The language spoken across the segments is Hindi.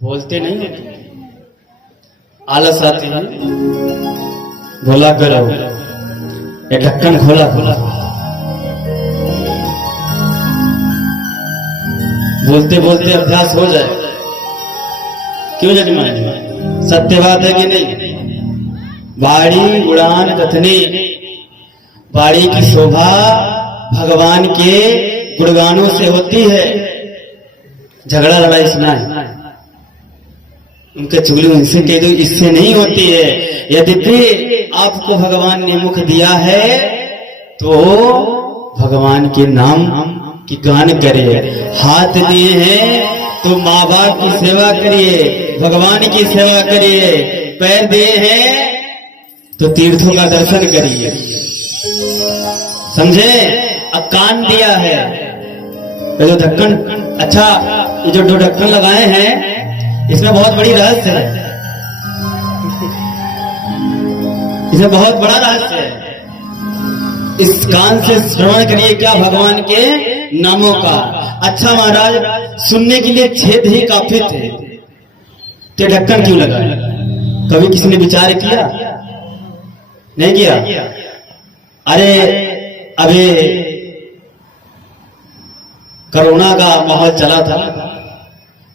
बोलते नहीं हो, आलस आती है। बोला करो, ये ढक्कन खोला खोला, बोलते बोलते अभ्यास हो जाए। क्यों जजमान, सत्य बात है कि नहीं? बाड़ी उड़ान कथनी, बाड़ी की शोभा भगवान के गुणगानों से होती है। झगड़ा लड़ाई सुना है, उनके चुगली उनसे कह दो, इससे नहीं होती है। यद्यपि आपको भगवान ने मुख दिया है तो भगवान के नाम की गान करिए। हाथ दिए हैं तो माँ बाप की सेवा करिए, भगवान की सेवा करिए। पैर दिए हैं तो तीर्थों का दर्शन करिए, समझे? अब कान दिया है, ये जो ढक्कन, अच्छा ये जो 2 ढक्कन लगाए हैं इसमें बहुत बड़ी रहस्य है, इसमें बहुत बड़ा रहस्य है। इस कान से श्रवण करिए क्या भगवान के नामों का। अच्छा महाराज, सुनने के लिए छेद ही काफी थे, तो ढक्कन क्यों लगाया? कभी किसी ने विचार किया? नहीं किया? अरे अभी कोरोना का माहौल चला था,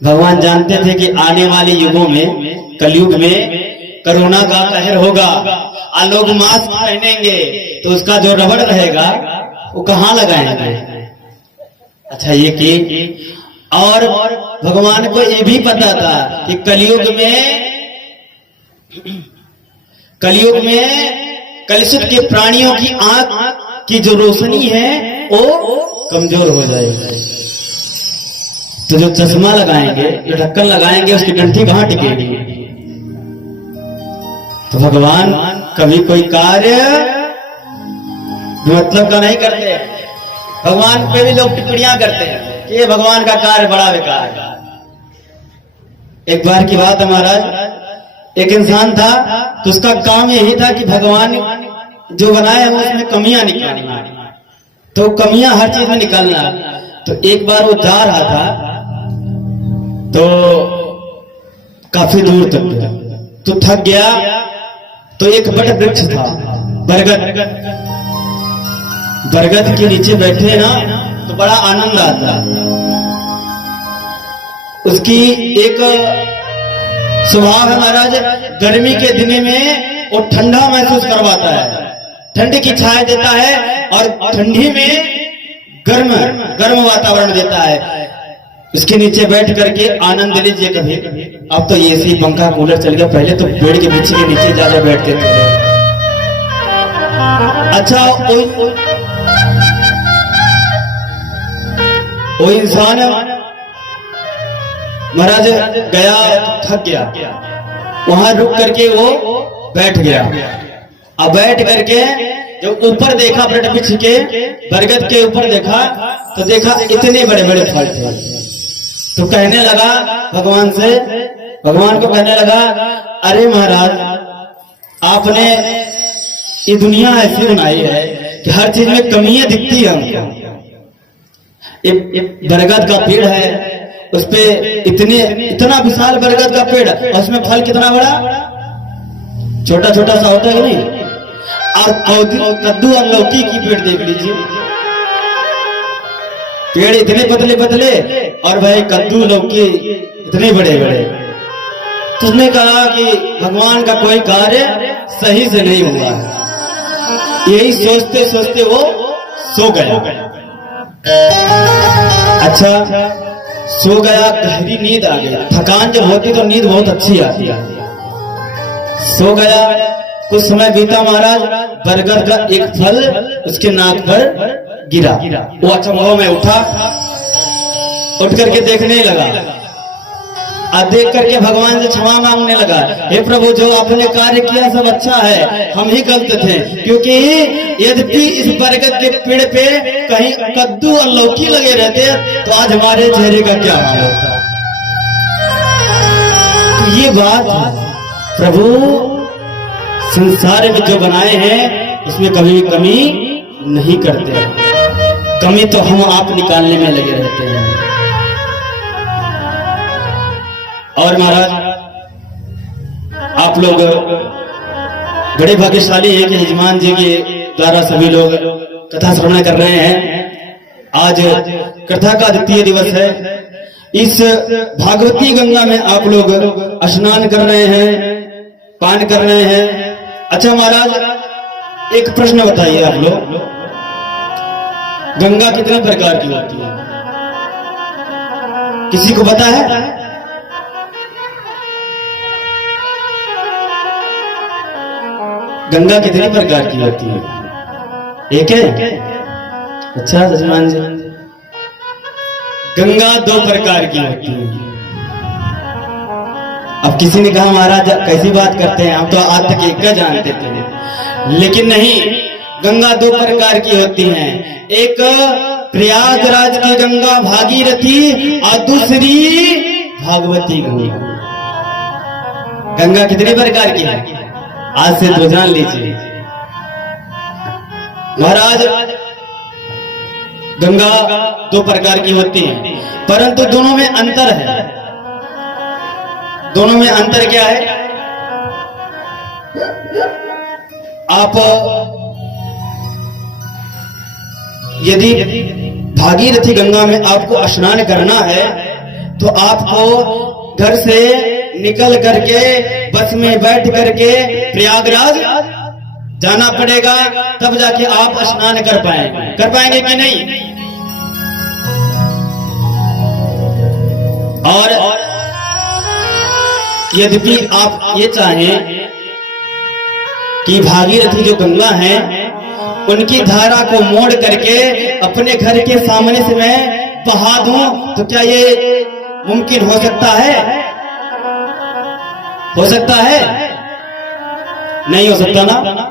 भगवान जानते थे कि आने वाले युगों में, कलयुग में कोरोना का कहर होगा और लोग मास्क पहनेंगे तो उसका जो रबड़ रहेगा वो कहाँ लगाएंगे? अच्छा ये कि और भगवान को ये भी पता था कि कलयुग में कलुषित के प्राणियों की आंख की जो रोशनी है वो कमजोर हो जाएगी। तो जो चश्मा लगाएंगे, जो ढक्कन लगाएंगे, उसकी डंठी कहां टिकेगी? तो भगवान कभी कोई कार्य मतलब का नहीं करते। भगवान पे भी लोग टिप्पणियां करते हैं कि ये भगवान का कार्य बड़ा बेकार है। एक बार की बात है महाराज, एक इंसान था तो उसका काम यही था कि भगवान जो बनाए है उसमें कमियां निकालना, तो कमियां हर चीज में निकालना। तो एक बार वो जा रहा था तो काफी दूर तक गया, तो थक गया, तो एक बड़ वृक्ष था, बरगद के नीचे बैठे ना तो बड़ा आनंद आता। उसकी एक स्वभाव है महाराज, गर्मी के दिन में वो ठंडा महसूस करवाता है, ठंड की छाया देता है और ठंडी में गर्म वातावरण देता है। उसके नीचे बैठ करके आनंद लीजिए कभी। अब तो एसी पंखा कूलर चल गया, पहले तो पेड़ के पीछे के नीचे ज्यादा बैठते थे। अच्छा वो इंसान महाराज गया, थक गया, वहां रुक करके वो बैठ गया। अब बैठ करके जब ऊपर देखा, पेड़ बिछ के बरगद के ऊपर देखा तो देखा इतने बड़े बड़े फल थे। तो कहने लगा भगवान से, भगवान को कहने लगा, अरे महाराज आपने ये दुनिया ऐसी बनाई है कि हर चीज में कमियां दिखती है हमको। बरगद का पेड़ है, उस पे इतना विशाल बरगद का पेड़ और उसमें फल कितना बड़ा, छोटा छोटा सा होता है कि नहीं? और कद्दू और लौकी की पेड़ देख लीजिए, पेड़ इतने पतले पतले और भाई कद्दू लौकी इतने बड़े बड़े। तो उसने कहा कि भगवान का कोई कार्य सही से नहीं हुआ है। यही सोचते सोचते वो सो गया। अच्छा सो गया, गहरी नींद आ गई। थकान जब होती तो नींद बहुत अच्छी आती है। सो गया, कुछ समय बीता महाराज, बरगद का एक फल उसके नाक पर गिरा। वो अचंभव में उठा, उठ करके देखने लगा और देख करके भगवान से क्षमा मांगने लगा, हे प्रभु जो आपने कार्य किया सब अच्छा है, हम ही गलत थे, क्योंकि यद्यपि इस बरगद के पेड़ पे कहीं कद्दू और लौकी लगे रहते तो आज हमारे चेहरे का क्या हाल होता। तो ये बात प्रभु संसार में जो बनाए हैं उसमें कभी कमी नहीं करते, कमी तो हम आप निकालने में लगे रहते हैं। और महाराज आप लोग बड़े भाग्यशाली हैं कि यजमान जी के द्वारा सभी लोग कथा श्रवण कर रहे हैं। आज कथा का द्वितीय दिवस है। इस भागवती गंगा में आप लोग स्नान कर रहे हैं, पान कर रहे हैं। अच्छा महाराज, एक प्रश्न बताइए आप लोग, गंगा कितने प्रकार की होती है? किसी को पता है? गंगा कितने प्रकार की होती है? एक है? अच्छा यजमान जी, गंगा 2 प्रकार की होती है। अब किसी ने कहा महाराज कैसी बात करते हैं, हम तो आज तक एक का जानते थे। लेकिन नहीं, गंगा 2 प्रकार की होती हैं। एक प्रयागराज की गंगा भागीरथी और दूसरी भागवती गंगा। गंगा कितने प्रकार की है? आज से तो जान लीजिए महाराज। गंगा 2 प्रकार की होती है, परंतु दोनों में अंतर है। दोनों में अंतर क्या है? आप यदि भागीरथी गंगा में आपको स्नान करना है तो आपको घर से निकल करके बस में बैठ करके प्रयागराज जाना पड़ेगा, तब जाके आप स्नान कर पाएंगे कि नहीं? और यद्यपि आप ये चाहें कि भागीरथी जो गंगा है उनकी धारा को मोड़ करके अपने घर के सामने से मैं बहा दूं, तो क्या ये मुमकिन हो सकता है? हो सकता है? नहीं हो सकता ना।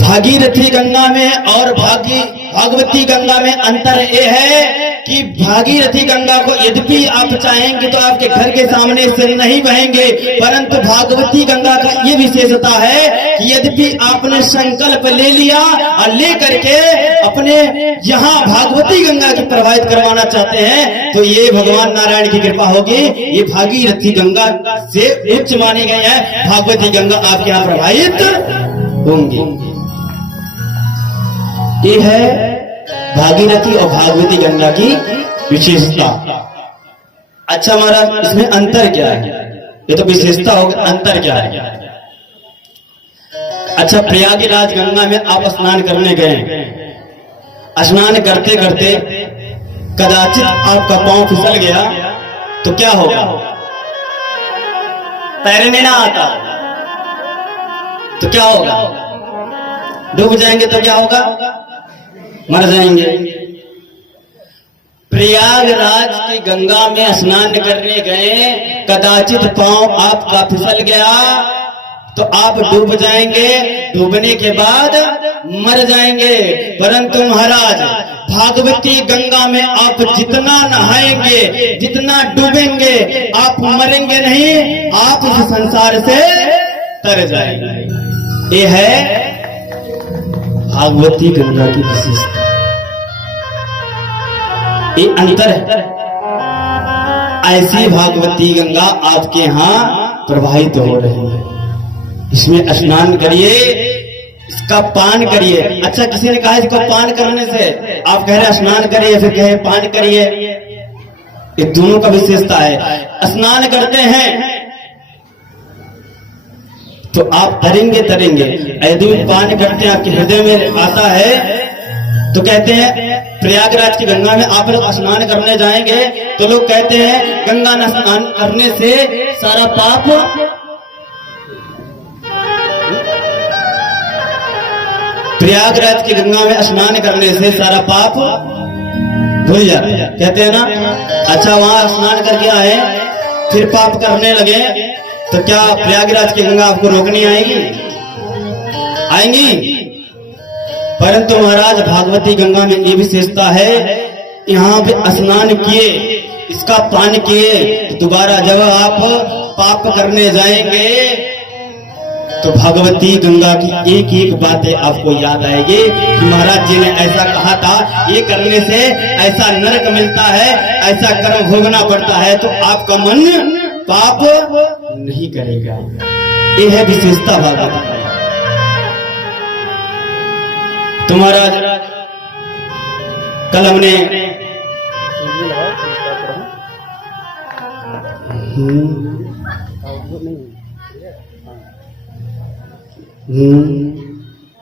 भागीरथी गंगा में और भागवती गंगा में अंतर यह है कि भागीरथी गंगा को यद्यपि आप चाहेंगे तो आपके घर के सामने से नहीं बहेंगे, परंतु भागवती गंगा का ये विशेषता है कि यद्यपि आपने संकल्प ले लिया और ले करके अपने यहाँ भागवती गंगा की प्रवाहित करवाना चाहते हैं तो ये भगवान नारायण की कृपा होगी। ये भागीरथी गंगा से उच्च मानी गई है, भागवती गंगा आपके यहाँ प्रवाहित होंगी। ये है भागीरथी और भागवती गंगा की विशेषता। अच्छा महाराज, इसमें अंतर क्या है? ये तो विशेषता होगा, अंतर क्या है? अच्छा, प्रयागराज गंगा में आप स्नान करने गए, स्नान करते करते कदाचित आपका पांव फिसल गया तो क्या होगा? तैरने ना आता तो क्या होगा? डूब जाएंगे तो क्या होगा? मर जाएंगे। प्रयागराज की गंगा में स्नान करने गए, कदाचित पांव आपका फिसल गया तो आप डूब जाएंगे, डूबने के बाद मर जाएंगे। परंतु महाराज, भागवती गंगा में आप जितना नहाएंगे, जितना डूबेंगे, आप मरेंगे नहीं, आप इस संसार से तर जाएंगे। ये है भागवती गंगा की विशेषता। ये अंतर है। ऐसी भागवती गंगा आपके यहाँ प्रवाहित हो रही है। इसमें स्नान करिए, इसका पान करिए। अच्छा, किसी ने कहा इसको पान करने से, आप कह रहे स्नान करिए, फिर कहे पान करिए। ये दोनों का विशेषता है। स्नान करते हैं तो आप तरेंगे। यदि पान करते हैं, आपके हृदय में आता है तो कहते हैं प्रयागराज की गंगा में आप लोग स्नान करने जाएंगे तो लोग कहते हैं गंगा में स्नान करने से सारा पाप प्रयागराज की गंगा में स्नान करने से सारा पाप धुल जाता है, कहते हैं ना। अच्छा, वहां स्नान करके आए फिर पाप करने लगे तो क्या प्रयागराज की गंगा आपको रोकनी आएगी? आएंगी। परंतु महाराज, भागवती गंगा में ये विशेषता है, यहाँ पे स्नान किए, इसका पान किए, तो दोबारा जब आप पाप करने जाएंगे तो भगवती गंगा की एक एक बातें आपको याद आएगी कि महाराज जी ने ऐसा कहा था, ये करने से ऐसा नरक मिलता है, ऐसा कर्म भोगना पड़ता है, तो आपका मन पाप नहीं करेगा। ये है विशेषता भागवत की। तो महाराज कल हमने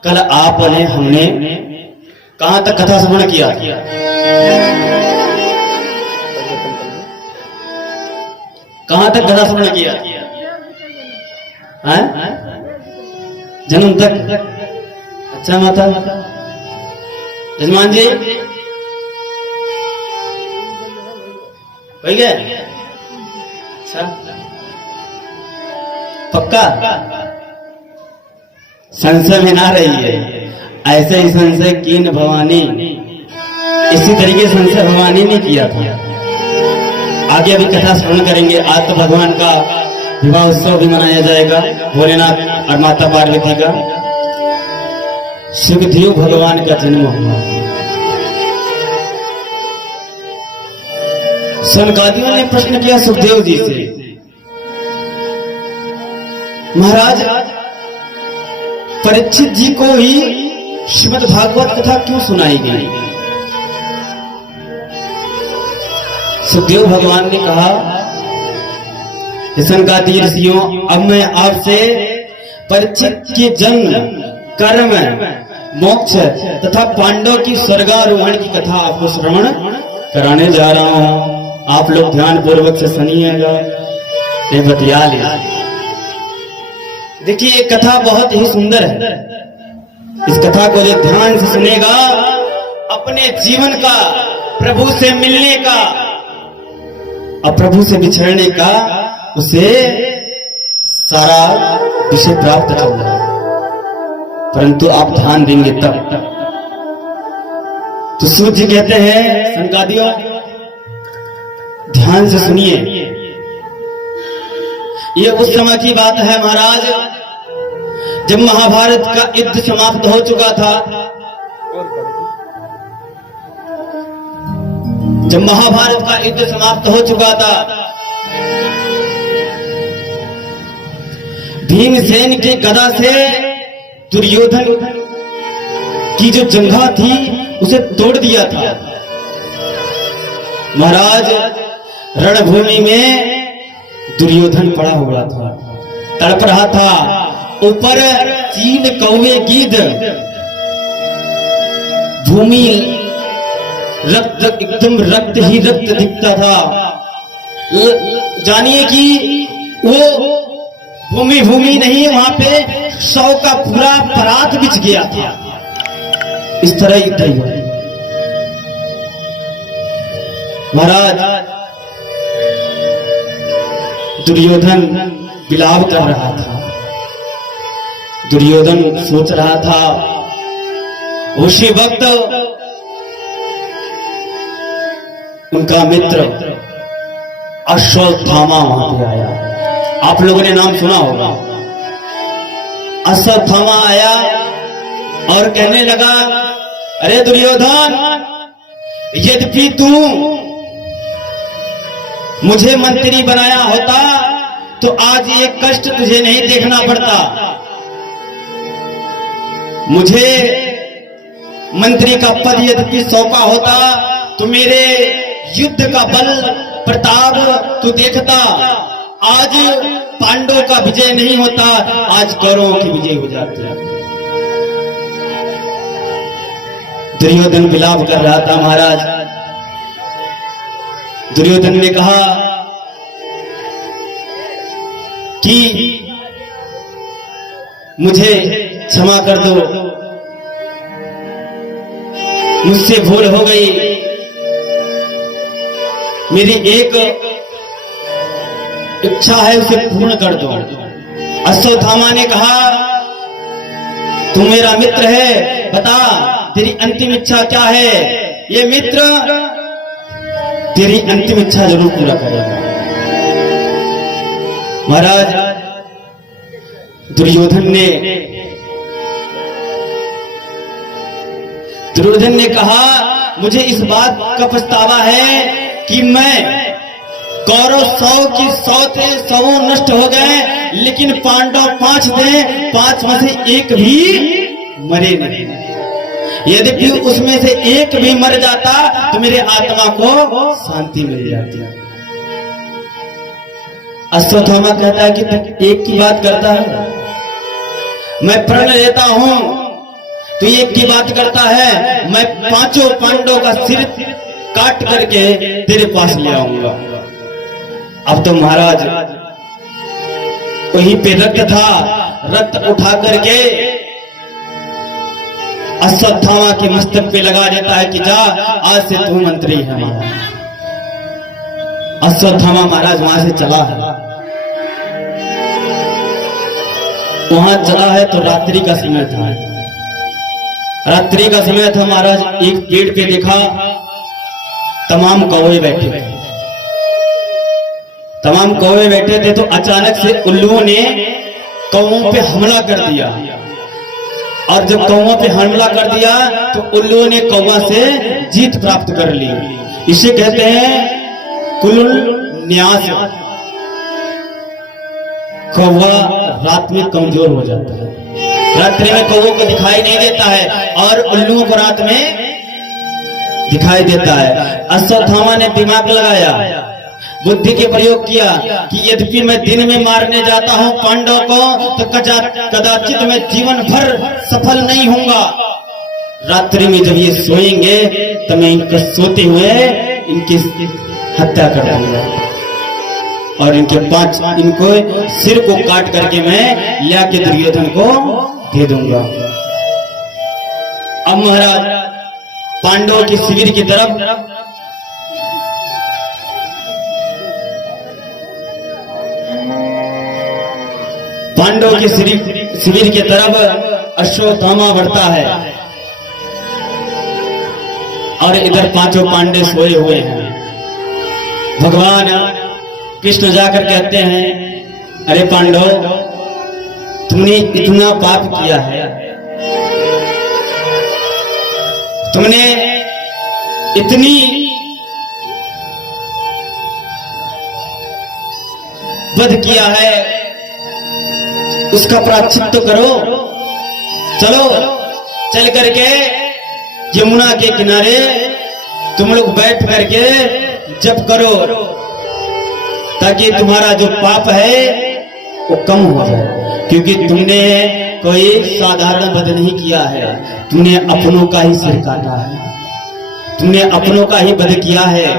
कल आपने हमने कहां तक कथा श्रवण किया? कहां तक कथा श्रवण किया? जन्म तक। अच्छा माता यजमान जी हो गया? अच्छा पक्का संशय में ना रही है। ऐसे ही संशय कीन भवानी, इसी तरीके संशय भवानी ने किया था। आगे अभी कथा श्रवण करेंगे। आज तो भगवान का विवाह उत्सव भी मनाया जाएगा, भोलेनाथ और माता पार्वती का। सुखदेव भगवान का जन्म हुआ। सनकादियों ने प्रश्न किया सुखदेव जी से, महाराज परीक्षित जी को ही श्रीमद् भागवत कथा क्यों सुनाई गई? सुखदेव भगवान ने कहा, सनकादि ऋषियों, अब मैं आपसे परीक्षित के जन्म, कर्म, मोक्ष तथा पांडव की स्वर्गारोहण की कथा आपको श्रवण कराने जा रहा हूं। आप लोग ध्यान पूर्वक से सुनिएगा, ये बतिया लीजिए। देखिए ये कथा बहुत ही सुंदर है। इस कथा को जो ध्यान से सुनेगा, अपने जीवन का, प्रभु से मिलने का और प्रभु से बिछड़ने का उसे सारा विषय प्राप्त करना है। परंतु आप ध्यान देंगे तब। तो सूर्य जी कहते हैं, सनकादियों ध्यान से सुनिए। ये उस समय की बात है महाराज, जब महाभारत का युद्ध समाप्त हो चुका था। जब महाभारत का युद्ध समाप्त हो चुका था, भीमसेन के गदा से दुर्योधन की जो जंघा थी उसे तोड़ दिया था। महाराज रणभूमि में दुर्योधन पड़ा हुआ था, तड़प रहा था। ऊपर 3 कौवे गीद, भूमि रक्त, एकदम रक्त ही रक्त दिखता था। जानिए कि वो भूमि नहीं, वहां पे 100 का पूरा परात बिछ गया था। इस तरह युद्ध हुआ। महाराज दुर्योधन विलाप कर रहा था। दुर्योधन सोच रहा था। उसी वक्त उनका मित्र अश्वत्थामा वहां पे आया। आप लोगों ने नाम सुना होगा। अश्वत्थामा आया और कहने लगा, अरे दुर्योधन, यद्यपि तू मुझे मंत्री बनाया होता तो आज ये कष्ट तुझे नहीं देखना पड़ता। मुझे मंत्री का पद यद्यपि सौंपा होता तो मेरे युद्ध का बल प्रताप तू देखता। आज पांडवों का विजय नहीं होता, आज कौरवों की विजय हो जाती। दुर्योधन विलाप कर रहा था। महाराज दुर्योधन ने कहा कि मुझे क्षमा कर दो, मुझसे भूल हो गई। मेरी एक इच्छा है, उसे पूर्ण कर दो। अश्वत्थामा ने कहा, तू मेरा मित्र है, बता तेरी अंतिम इच्छा क्या है। ये मित्र तेरी अंतिम इच्छा जरूर पूरा करेगा। महाराज दुर्योधन ने कहा, मुझे इस बात का पछतावा है कि मैं कौरव 100 की 100 थे, 100 नष्ट हो गए, लेकिन पांडव 5 थे, 5 में से एक भी मरे नहीं। यदि उसमें से एक भी मर जाता तो मेरे आत्मा को शांति मिल जाती। अश्वत्थामा कहता है कि तू एक की बात करता है, मैं प्रण लेता हूं, तू एक की बात करता है, मैं 5 पांडवों का सिर काट करके तेरे पास ले आऊंगा। अब तो महाराज वहीं पे रक्त था, रक्त उठा करके अश्वत्थामा के मस्तक पे लगा देता है कि जा, आज से तू मंत्री है हमारा। अश्वत्थामा महाराज वहां से चला है, वहां चला है तो रात्रि का समय था। रात्रि का समय था महाराज, एक पेड़ पे देखा तमाम कौवे बैठे थे। तमाम कौवे बैठे थे तो अचानक से उल्लुओं ने कौवों पे हमला कर दिया, और जब कौवों पे हमला कर दिया तो उल्लुओं ने कौवा से जीत प्राप्त कर ली। इसे कहते हैं कुलुल न्यास। कौवा रात में कमजोर हो जाता है, रात्रि में कौवों को दिखाई नहीं देता है, और उल्लुओं को रात में दिखाई देता है। अश्वत्थामा ने दिमाग लगाया, बुद्धि के प्रयोग किया कि यद्यपि मैं दिन में मारने जाता हूं पांडव को, तो कदाचित मैं जीवन भर सफल नहीं होऊंगा। रात्रि में जब ये सोएंगे तो मैं इनको सोते हुए इनकी हत्या कर दूंगा, और इनको सिर को काट करके मैं लिया के दुर्योधन को दे दूंगा। अब महाराज पांडवों के शिविर की तरफ पांडवों के शिविर की तरफ अश्वत्थामा बढ़ता है, और इधर 5 पांडे सोए हुए हैं। भगवान कृष्ण जाकर कहते हैं, अरे पांडव, तुमने इतना पाप किया है, तुमने इतनी वध किया है, उसका प्रायश्चित तो करो। चलो चल करके यमुना के किनारे तुम लोग बैठ करके जप करो, ताकि तुम्हारा जो पाप है वो कम हो जाए। क्योंकि तुमने कोई साधारण वध नहीं किया है, तुमने अपनों का ही सिर काटा है, तुमने अपनों का ही वध किया है,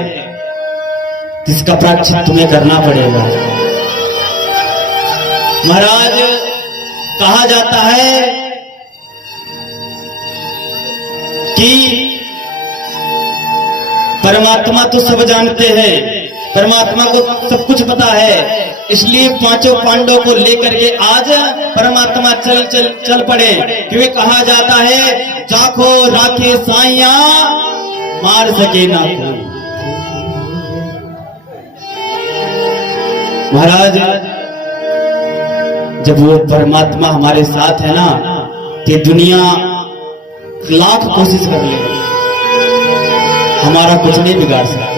जिसका प्रायश्चित तुम्हें करना पड़ेगा। महाराज कहा जाता है कि परमात्मा तो सब जानते हैं, परमात्मा को सब कुछ पता है, इसलिए 5 पांडवों को लेकर के आज परमात्मा चल पड़े। क्योंकि कहा जाता है, जाखो राखे साइया मार सके ना कोई। महाराज जब वो परमात्मा हमारे साथ है ना, तो दुनिया लाख कोशिश कर ले, हमारा कुछ नहीं बिगाड़ सकता।